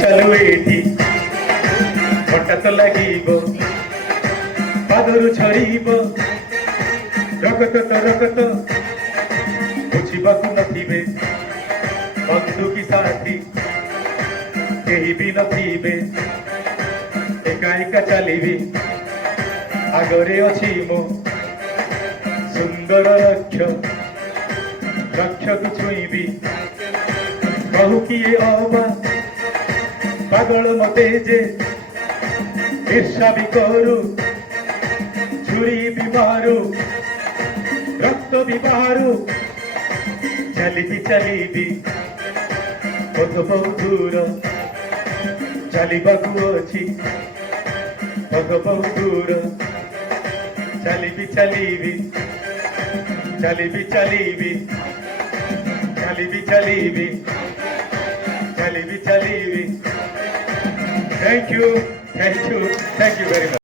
ଚାଲୁ ଏଠି ହଠାତ୍ ଲାଗିବ ପାଦରୁ ଝରିବ ରକତ ତ ରକତ ବୁଝିବାକୁ ନଥିବେ ବନ୍ଧୁ କି ସାଥୀ କେହି ବି ନଥିବେ ଏକା ଏକା ଚାଲିବି ଆଗରେ ଅଛି ମୋ ସୁନ୍ଦର ଲକ୍ଷ୍ୟକୁ ଛୁଇଁବି कहू किए अबा पागल मते जे ईर्षा भी करू छुरी भी मारू रक्त भी बाहरू चली पथ बहु दूर चलवाकू अच्छी पथ बहु दूर चली चलीबी चलीबी Thank you very much.